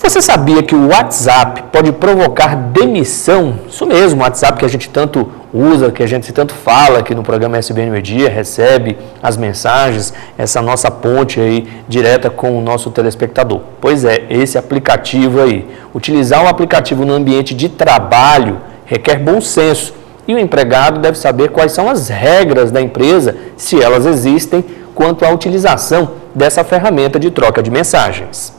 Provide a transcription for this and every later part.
Você sabia que o WhatsApp pode provocar demissão? Isso mesmo, o WhatsApp que a gente tanto usa, que a gente tanto fala aqui no programa SBN Meio Dia, recebe as mensagens, essa nossa ponte aí direta com o nosso telespectador. Pois é, esse aplicativo aí. Utilizar um aplicativo no ambiente de trabalho requer bom senso e o empregado deve saber quais são as regras da empresa, se elas existem, quanto à utilização dessa ferramenta de troca de mensagens.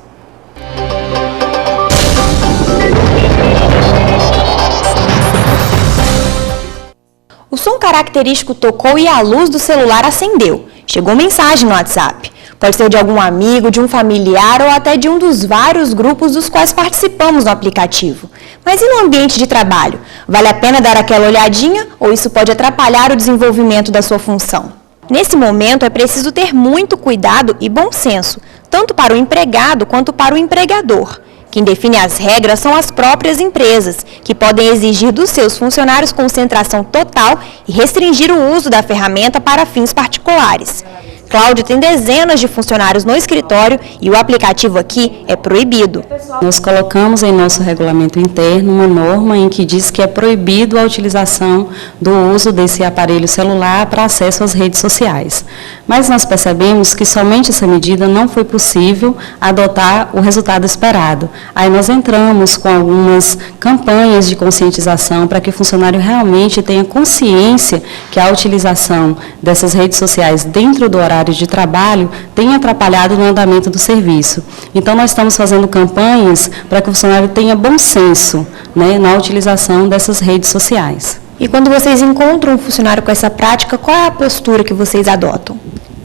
O som característico tocou e a luz do celular acendeu. Chegou mensagem no WhatsApp. Pode ser de algum amigo, de um familiar ou até de um dos vários grupos dos quais participamos no aplicativo. Mas e no ambiente de trabalho? Vale a pena dar aquela olhadinha ou isso pode atrapalhar o desenvolvimento da sua função? Nesse momento é preciso ter muito cuidado e bom senso, tanto para o empregado quanto para o empregador. Quem define as regras são as próprias empresas, que podem exigir dos seus funcionários concentração total e restringir o uso da ferramenta para fins particulares. Cláudia tem dezenas de funcionários no escritório e o aplicativo aqui é proibido. Nós colocamos em nosso regulamento interno uma norma em que diz que é proibido a utilização do uso desse aparelho celular para acesso às redes sociais. Mas nós percebemos que somente essa medida não foi possível adotar o resultado esperado. Aí nós entramos com algumas campanhas de conscientização para que o funcionário realmente tenha consciência que a utilização dessas redes sociais dentro do horário de trabalho tem atrapalhado no andamento do serviço. Então, nós estamos fazendo campanhas para que o funcionário tenha bom senso, né, na utilização dessas redes sociais. E quando vocês encontram um funcionário com essa prática, qual é a postura que vocês adotam?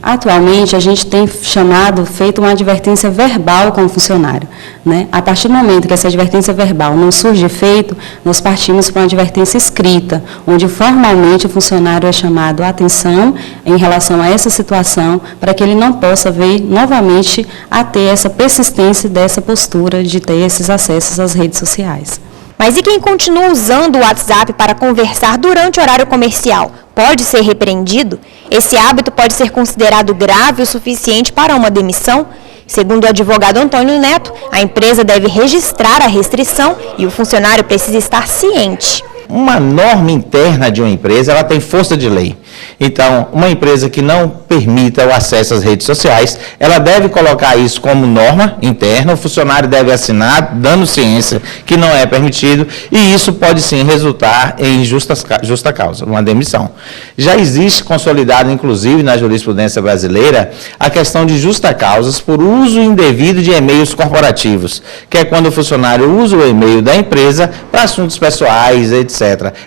Atualmente, a gente tem feito uma advertência verbal com o funcionário, né? A partir do momento que essa advertência verbal não surge efeito, nós partimos para uma advertência escrita, onde formalmente o funcionário é chamado a atenção em relação a essa situação, para que ele não possa vir novamente a ter essa persistência dessa postura de ter esses acessos às redes sociais. Mas e quem continua usando o WhatsApp para conversar durante o horário comercial? Pode ser repreendido? Esse hábito pode ser considerado grave o suficiente para uma demissão? Segundo o advogado Antônio Neto, a empresa deve registrar a restrição e o funcionário precisa estar ciente. Uma norma interna de uma empresa, ela tem força de lei. Então, uma empresa que não permita o acesso às redes sociais, ela deve colocar isso como norma interna, o funcionário deve assinar, dando ciência que não é permitido, e isso pode sim resultar em justa causa, uma demissão. Já existe consolidado, inclusive, na jurisprudência brasileira, a questão de justa causas por uso indevido de e-mails corporativos, que é quando o funcionário usa o e-mail da empresa para assuntos pessoais, etc.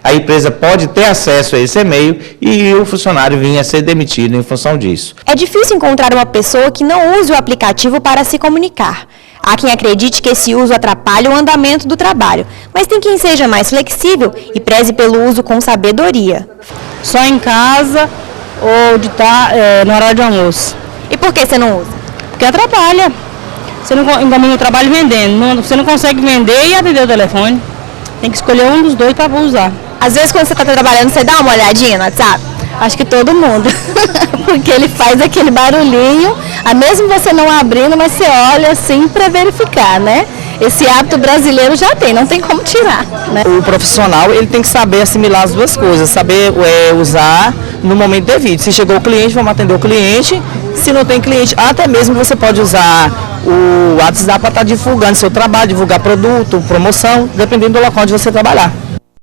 A empresa pode ter acesso a esse e-mail e o funcionário vinha a ser demitido em função disso. É difícil encontrar uma pessoa que não use o aplicativo para se comunicar. Há quem acredite que esse uso atrapalha o andamento do trabalho, mas tem quem seja mais flexível e preze pelo uso com sabedoria. Só em casa ou no horário de almoço. E por que você não usa? Porque atrapalha. Você não encomenda o trabalho vendendo, você não consegue vender e atender o telefone. Tem que escolher um dos dois para usar. Às vezes, quando você está trabalhando, você dá uma olhadinha no WhatsApp? Acho que todo mundo. Porque ele faz aquele barulhinho, mesmo você não abrindo, mas você olha assim para verificar, né? Esse hábito brasileiro já tem, não tem como tirar, né? O profissional, ele tem que saber assimilar as duas coisas, saber usar no momento devido. Se chegou o cliente, vamos atender o cliente. Se não tem cliente, até mesmo você pode usar o WhatsApp para estar divulgando seu trabalho, divulgar produto, promoção, dependendo do local onde você trabalhar.